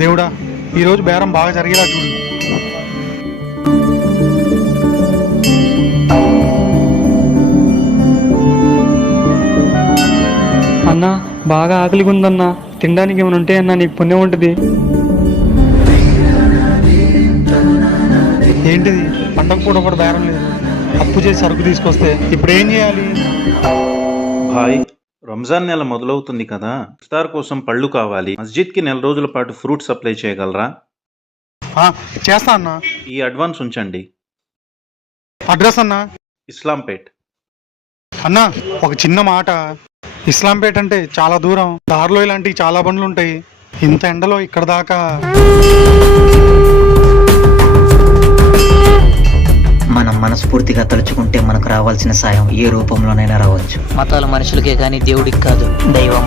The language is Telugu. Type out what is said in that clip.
దేవుడా, ఈరోజు బేరం బాగా జరిగేలా చూడు. అన్నా బాగా ఆకలిగా ఉందన్నా, తినడానికి ఏమైనా ఉంటే అన్నా నీకు పుణ్యం ఉంటుంది. ఏంటిది, పండగ పూట కూడా బేరం లేదు. అప్పు చేసి సరుకు తీసుకొస్తే ఇప్పుడు ఏం చేయాలి? భాయ్, రంజాన్ నెల మొదలవుతుంది కదా, ఇఫ్తార్ కోసం పళ్ళు కావాలి. మస్జిద్కి 4 రోజుల పాటు ఫ్రూట్ సప్లై చేయగలరా? చేస్తా అన్నా. ఈ అడ్వాన్స్ ఉంచండి. అడ్రస్ అన్నా? ఇస్లాంపేట్. అన్నా, ఒక చిన్న మాట. ఇస్లాంపేట అంటే చాలా దూరం, దారిలో ఇలాంటివి చాలా బండ్లు ఉంటాయి. ఇంత ఎండలో ఇక్కడ దాకా మనం మనస్ఫూర్తిగా తలుచుకుంటే మనకు రావాల్సిన సాయం ఏ రూపంలోనైనా రావచ్చు. మతాలు మనుషులకే కానీ దేవుడికి కాదు. దైవం